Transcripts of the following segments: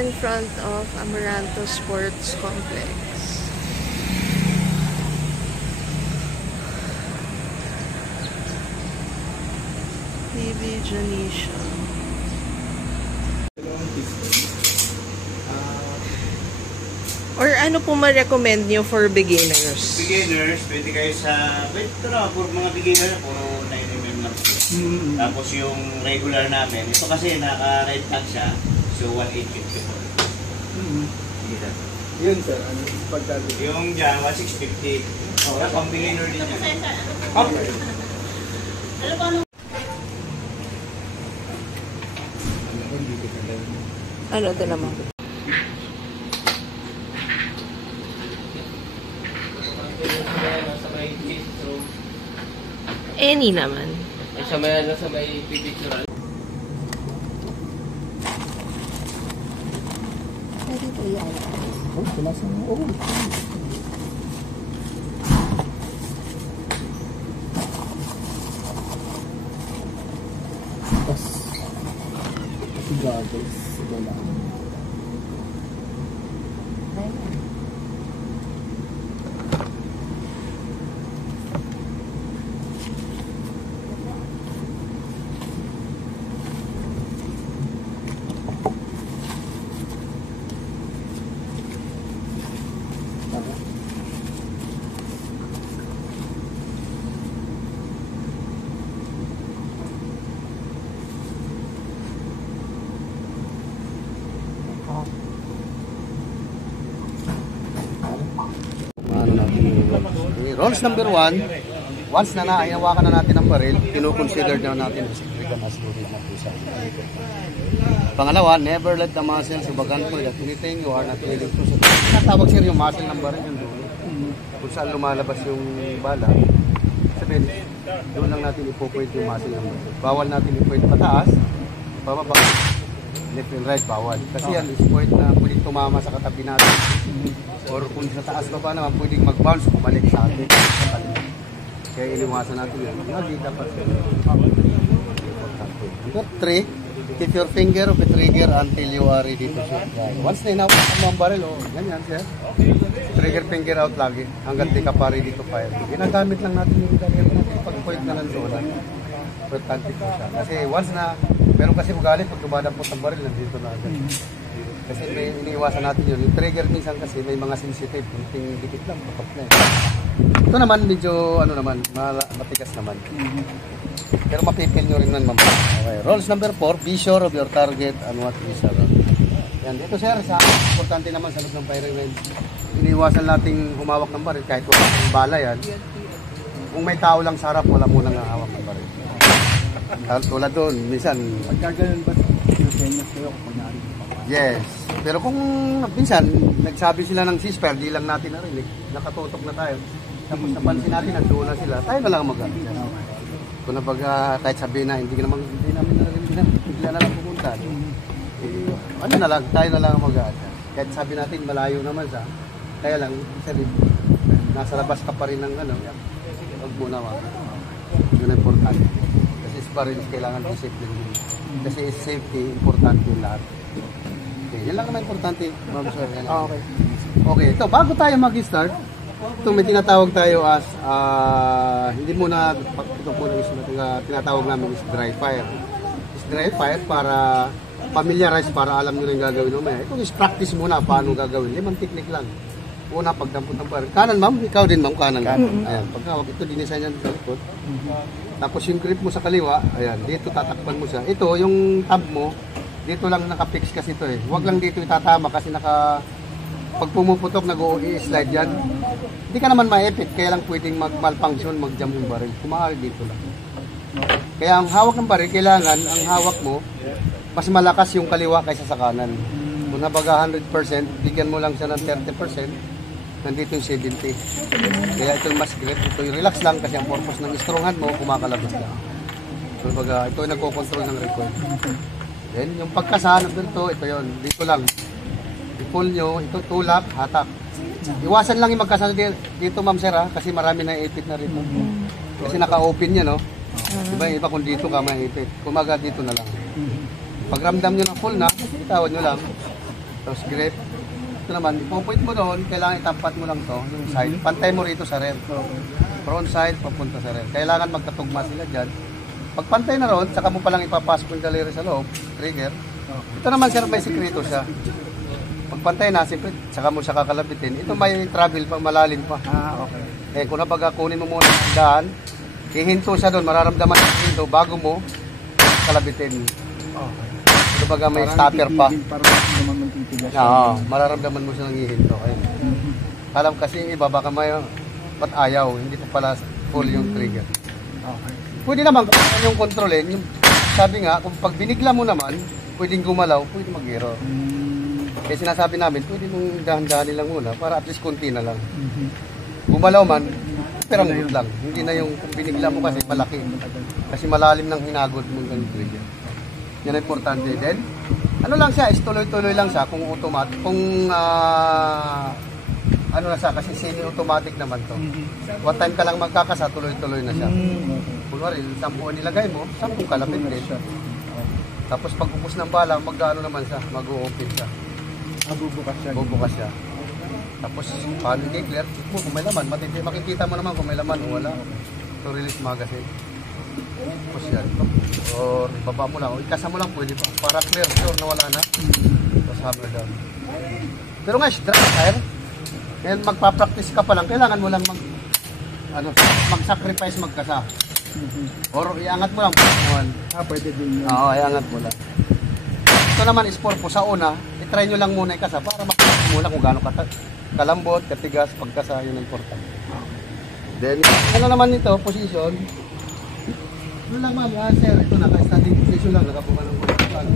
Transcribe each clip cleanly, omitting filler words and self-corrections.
in front of Amaranto Sports Complex. TV Janisha. Or ano po ma-recommend nyo for beginners? Beginners, pwede kayo sa... Ito na, for mga beginner, puro 9mm lang po. Tapos yung regular namin, ito kasi naka-red tag siya, so 1,850 po. Yun sir, ano pagkado? Yung dyan, 1,650. Pang beginner din yan. Okay. Ano ito naman? Any naman. Ay, sa may pipictural. Oh, sila sa mga oras. Tapos, si goggles, ito lang. Rolls number 1, once na nainawakan na natin ang baril, kinukonsider na natin as significant as fluid na po siya. Pangalawa, never let the muscles subagan for that anything you are not willing to. Natawag sir yung muscle ng baril yung dulo. Kung saan lumalabas yung bala, sabihin, doon lang natin ipo-point yung muscle ng baril. Bawal natin i-point pataas, pababa, left and right, bawal. Kasi yan is point na pwedeng tumama sa katabi natin. Or kung sa taas baba naman, pwedeng mag-bounce, bumalik sa atin. Kaya iniwasan natin yan. Lagi dapat. Number 3, keep your finger of the trigger until you are ready to shoot. Once na inawasan mo ang baril, ganyan sir. Trigger finger out lagi, hanggang di ka pa ready to fire. Ginagamit lang natin yung baril natin pag-point na ng zona. Importante po siya. Kasi once na, meron kasi ugali pag dumadampot ang baril, nandito na agad. Kasi may iniiwasan natin yun. Yung trigger minsan kasi may mga sensitive, kunting dikit lang, patok na eh. Ito naman medyo ano naman, matigas naman. Pero mapipil nyo rin naman. Okay. Rules number 4, be sure of your target and what is around. Yan, dito sir, sa importante naman sa loob ng firing range. Iniiwasan nating humawak ng baril kahit wala ng bala yan. Kung may tao lang sa harap, wala munang hawak ng baril. Tulad doon, minsan. Pagkagalan ba, sinusenyas kayo kung nari? Yes. Pero kung minsan, nagsabi sila ng ceasefire, di lang natin narinig. Nakatutok na tayo. Tapos napansin natin, nandoon na sila. Tayo na lang mag-alit. Kung nabaga, kahit sabihin na, hindi namin narinig na, bigla na lang pumunta. Ano na lang, tayo na lang mag-alit. Kahit sabi natin, malayo naman siya. Kaya lang, sabi, nasa labas ka pa rin ng ano, huwag muna mag. Yun ang importante. Kasi pa rin kailangan discipline din. Kasi safety, importante yung lahat. Okay, yan lang naman importante. Okay. Okay, ito, bago tayo mag-start, ito may tinatawag tayo as, hindi muna, ito po tinatawag namin is dry fire. Is dry fire para familiarize, para alam nyo na yung gagawin naman. Ito is practice muna paano gagawin. 5 technique lang. Una, pagdampot ng baril. Kanan ma'am, ikaw din ma'am, kanan. Ayan, pagkawag, ito dinisign yan sa likod. Tapos yung grip mo sa kaliwa, ayan, dito tatakpan mo siya. Ito, yung tab mo, dito lang nakapix kasi ito eh. Huwag lang dito itatama kasi pag pumuputok, nag-i-slide yan. Hindi ka naman ma-epic, kaya lang pwedeng mag-malfunction, mag-jam yung baril. Kumahal dito lang. Kaya ang hawak ng baril, kailangan, ang hawak mo, mas malakas yung kaliwa kaysa sa kanan. Kung nabaga 100%, bigyan mo lang siya ng 30%, nandito yung 70. Kaya ito yung mas grip, ito yung relax lang kasi ang purpose ng strong hand mo, kumakalabas lang. So baga, ito yung nagko-control ng recoil. Then yung pagkasahan ng ito yun, dito lang. I-pull nyo, ito tulak, hatak. Iwasan lang yung magkasahan dito ma'am sir ha, kasi marami na ipit na rito. Kasi naka-open yan no. Iba kung dito ka may ipit. Kumaga dito na lang. Pag ramdam nyo na full na, itawan nyo lang. Tapos grip. Ito naman, ipopoint mo doon, kailangan itampat mo lang to, yung side. Pantay mo rito sa rear. Front side, papunta sa rear. Kailangan magkatugma sila dyan. Pag pantay na ron, saka mo palang ipapasok yung daliri sa loob, trigger. Ito naman sir, may sikreto siya. Pag pantay na, siyempre, saka mo siya kakalabitin. Ito may travel pa, malalim pa. Okay. Kung nabaga, kunin mo muna ang daan, hihinto siya doon, mararamdaman yung hinto bago mo kalabitin. Okay. Kumbaga may stopper pa. Para naman magtitigas. Oo, mararamdaman mo silang hihinto. Ayun. Alam kasi yung iba, baka may ba't ayaw, hindi pa pala full yung trigger. Okay. Pwede naman kung ano yung kontrolin, yung sabi nga, kung pag binigla mo naman, pwedeng gumalaw, pwede mag-error. Kaya sinasabi namin, pwede mong dahan-dahanin lang muna para at least konti na lang. Gumalaw man, pero lang. Hindi na yung kung binigla mo kasi malaki. Kasi malalim ng hinagod mo ng trigger. Yan ang importante din. Ano lang siya, is tuloy-tuloy lang siya kung automatic, kung ano na siya, kasi semi-automatic naman to. One time ka lang magkakasa, tuloy-tuloy na siya. Kunwari, 10 ang nilagay mo, 10 kalapit din. Tapos pag upos ng bala, mag-ano naman siya, mag-o-open siya. Bubukas siya. Bubukas siya. Tapos, paano i-clear? Kung may laman, makikita mo naman kung may laman o wala. So, release magazine. Tapos yan. Or, ibaba mo lang. O, ikasa mo lang, pwede pa. Para clear, sure na wala na. Tapos, hammer down. Pero nga, dry fire. Ngayon, magpa-practice ka pa lang. Kailangan mo lang mag-sacrifice magkasa. Or, iangat mo lang. Pwede din yun. Oo, iangat mo lang. Ito naman is for po sa una, i-try nyo lang muna ikasa para makikita muna kung gaano kalambot, katigas, pagkasa, yun ang important. Then, ano naman ito, position. Ano lang ma'am, sir, ito naka-standing position lang, nakabuka ng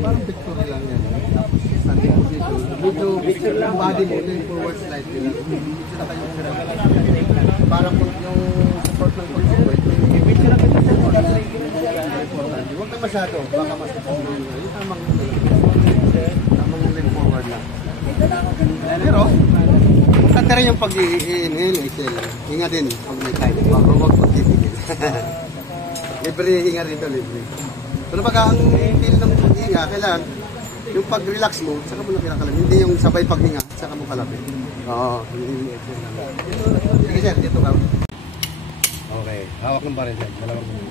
parang picture lang yan. Tapos, standing position. Medyo yung body mo, yung forward slide nila. Medyo na kayo sila. Parang yung support ng control. Huwag na masyado, baka mas yung tamang lean forward lang. Pero, maganda rin yung pag-i-inhale, exhale. Hinga din pag may time. Huwag pag-titigil. Libre hinga rin ito, libre. So, napag ang feel ng pag-hinga, kailangan yung pag-relax mo, saka mo na kinakalam. Hindi yung sabay pag-hinga, saka mo kalapit. Oo, exhale lang. Sige sir, dito ka. Okay, hawak ng baril sir. Dalawang mo.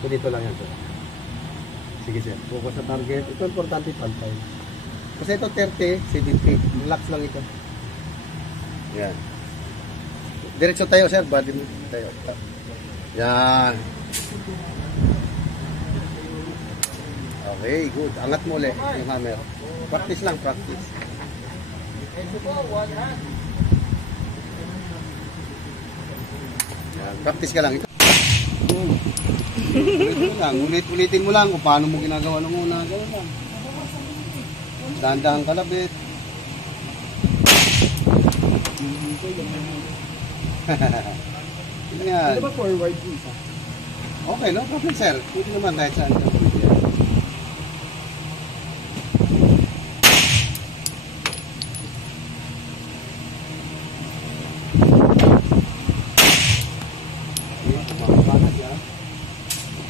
So, dito lang yan sir. Sige sir, focus sa target. Ito importante pantay. Kasi ito 30, 70. Relax lang ito. Yan. Diretso tayo sir, body mo tayo. Yan. Okay, good. Angat mo ulit yung hammer. Practice lang, practice. Yan, practice ka lang. Ulit-ulitin mo lang kung paano mo ginagawa ng una. Gano'n lang. Dahan-dahan kalabit. Yan. Ano ba forward isa? Okay, no problem sir. Pwede naman kahit saan.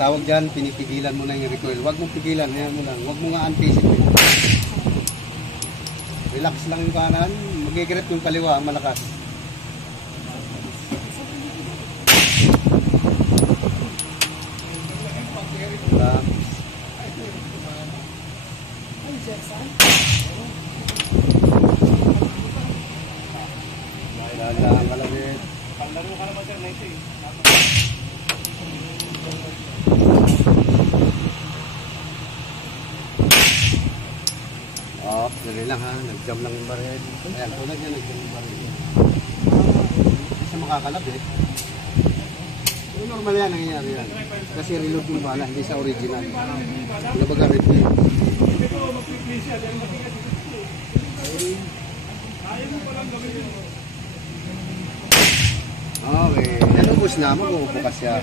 Tawag dyan, pinipigilan mo na yung recoil. Huwag mong pigilan, yan mo lang. Huwag mo nga anticipate. Relax lang yung kanan, mag-grip yung kaliwa, malakas. Relax. Dahan-dahan ka lang eh. Panlaro ka naman sir, nice eh. Dali lang ha, nag-jam lang yung baril. Ayan, tulad yan, nag-jam yung baril. Hindi siya makakalap eh. Pero normal yan, nangyayari yan. Kasi reload yung bala, hindi siya original. Ano ba gamit niya? Ito, mag-replace siya, dahil matigas ito. Ayaw mo palang gawin yun. Okay, nanubos na, mag-ubukas siya.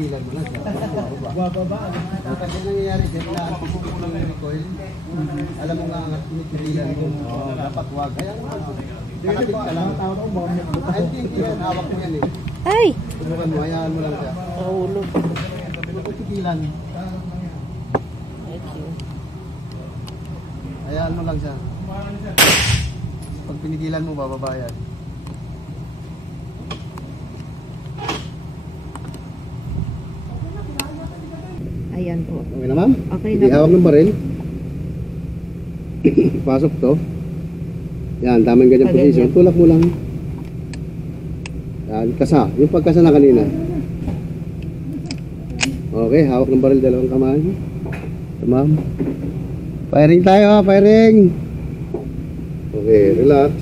pipigilan mo lang siya. Bababa. Kasi nangyayari dyan na pupupulong yung recoil. Alam mo nga ang pinipigilan mo. Dapat wag. Kaya kakapit ka lang. Ay, hindi yan. Hawak mo yan eh. Ay! Subukan mo. Hayaan mo lang siya. Nahulog. Pipigilan. Thank you. Hayaan mo lang siya. Pag pinigilan mo, bababa yan. Ayan po. Okay na ma'am? Okay Hindi na. hawak ng baril. Pasok to. Yan, tamang ganyan Ganyan. position. Tulak mo lang. Yan, kasa. Yung pagkasa na kanina. Okay, hawak ng baril, dalawang kamay. Ma'am. Firing tayo, firing. Okay, relax.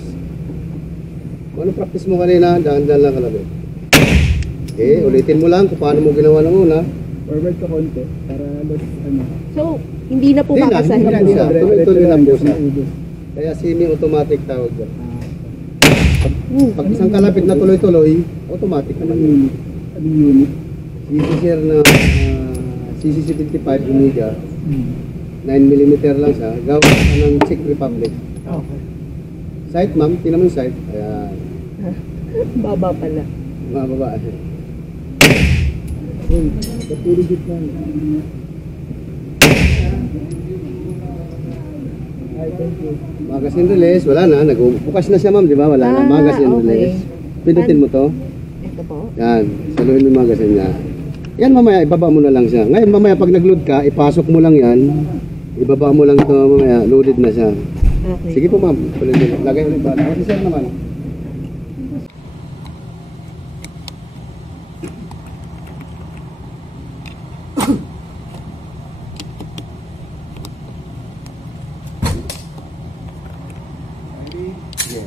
Kung ano practice mo kanina, dahan-dahan lang kalabit. Okay, ulitin mo lang kung paano mo ginawa ng una. Forward ka konti para mas ano. So, hindi na po Hindi na, makasahin. hindi na. Tuloy-tuloy lang po siya. Kaya semi-automatic tawag yan. Pag isang kalapit na tuloy-tuloy, automatic naman. Ano unit? CC-share na CC75 Omega, 9mm lang siya. Gawa siya ng Czech Republic. Okay. Sight ma'am, tinan mo yung sight. Ayan, Baba pala. mga babae. Patuloy gitna. Ay, thank you. Magazine release, wala na. Bukas na siya ma'am, di ba? Wala na. Magazine okay. release. Pindutin mo to. Ito po. Yan, saluhin mo yung magazine niya. Yan mamaya, ibaba mo na lang siya. Ngayon mamaya pag nag-load ka, ipasok mo lang yan. Ibaba mo lang ito mamaya, loaded na siya. Okay. Sige po ma'am, lagay ulit ba? Kasi sir naman. Sige.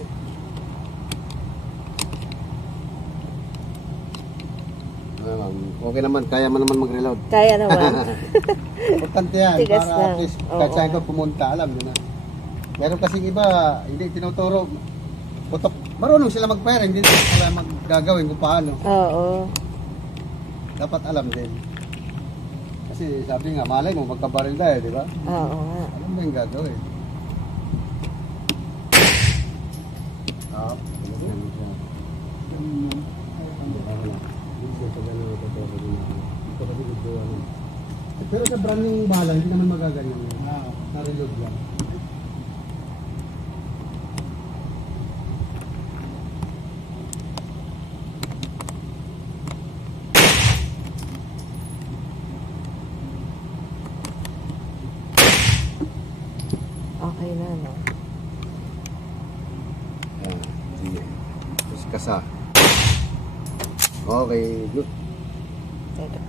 Ma'am, okay naman, kaya mo naman mag-reload. Kaya naman. Importante yan, Tigas para lang. at least Oo. kahit saan ka pumunta, alam nyo na. Meron kasing iba, hindi tinuturo. Putok, marunong sila mag-fire, hindi sila maggagawin kung paano. Oo. Dapat alam din. Kasi sabi nga, malay mo, magkabaril tayo, di ba? Oo nga. Alam mo yung gagawin. Pero sa brand yung bala, hindi naman magaganyan yun. Na-reload lang. Okay na, no? Ayan, sige. Tapos kasa. Okay, good. Ito.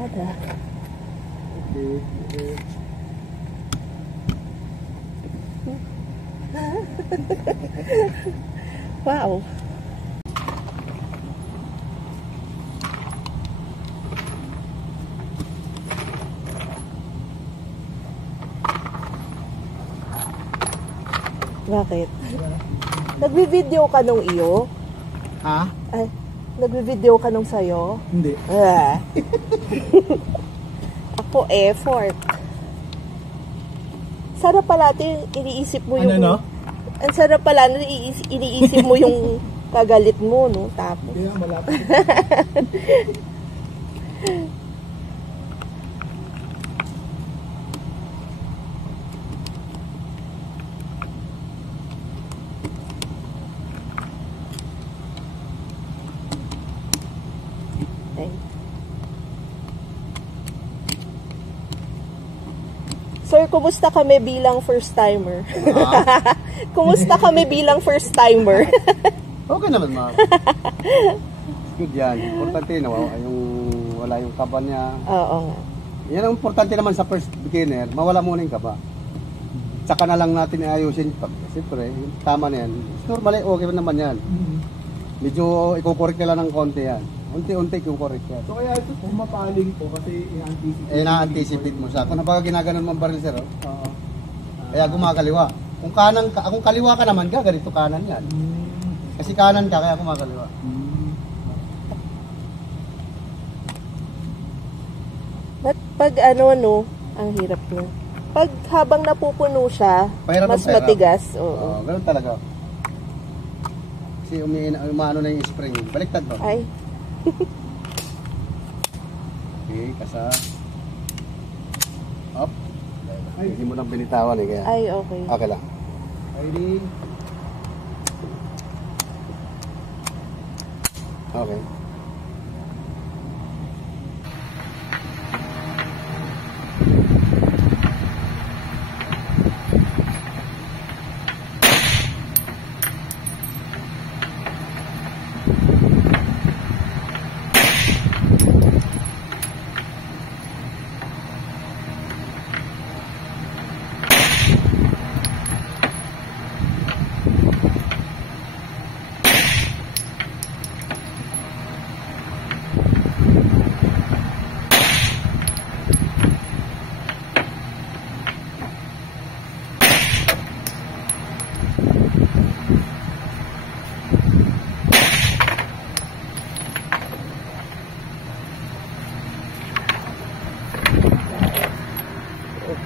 Wala. Wow. Bakit? Nagbi-video ka nung iyo? Ha? Ay, nagbi-video ka nung sayo? Hindi. Ah. Ako, effort. Sarap pala ito yung iniisip mo yung... Ano, no? Ang sarap pala na iniisip mo yung kagalit mo, no? Tapos... Kaya malapit. Ay. Sir, kumusta kami bilang first timer? Ah. Kumusta kami bilang first timer? Okay naman, ma'am. Good yan. Importante na wala yung kaba niya. Oo nga. Yan ang importante naman sa first beginner, mawala muna yung kaba. Tsaka na lang natin ayusin. Siyempre, tama na yan. Normally, okay naman yan. Medyo ikukorek ka lang ng konti yan. Unti-unti ikukorek yan. So kaya ito kung mapaling po kasi i-anticipate. Na-anticipate mo siya. Kung napaka ginaganon mo ang baril, sir, Oo. kaya gumagaliwa. Kung kaliwa ka naman, ganito kanan yan. Kasi kanan ka, kaya gumagaliwa. Ba't pag ang hirap niya. Pag habang napupuno siya, Pahirap mas ang pahirap. matigas. Oo. Oo, ganun talaga. Kasi umaano na yung spring. Baliktad ba? Ay, Okay, kasa. Up. Ay, hindi mo nang binitawan eh. Kaya. ay, okay. Okay lang. Ready? Okay.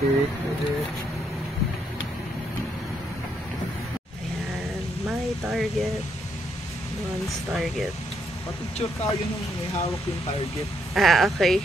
Okay. Ayan, my target. Bronze target. Papicture tayo nung may hawak yung target. Ah, okay.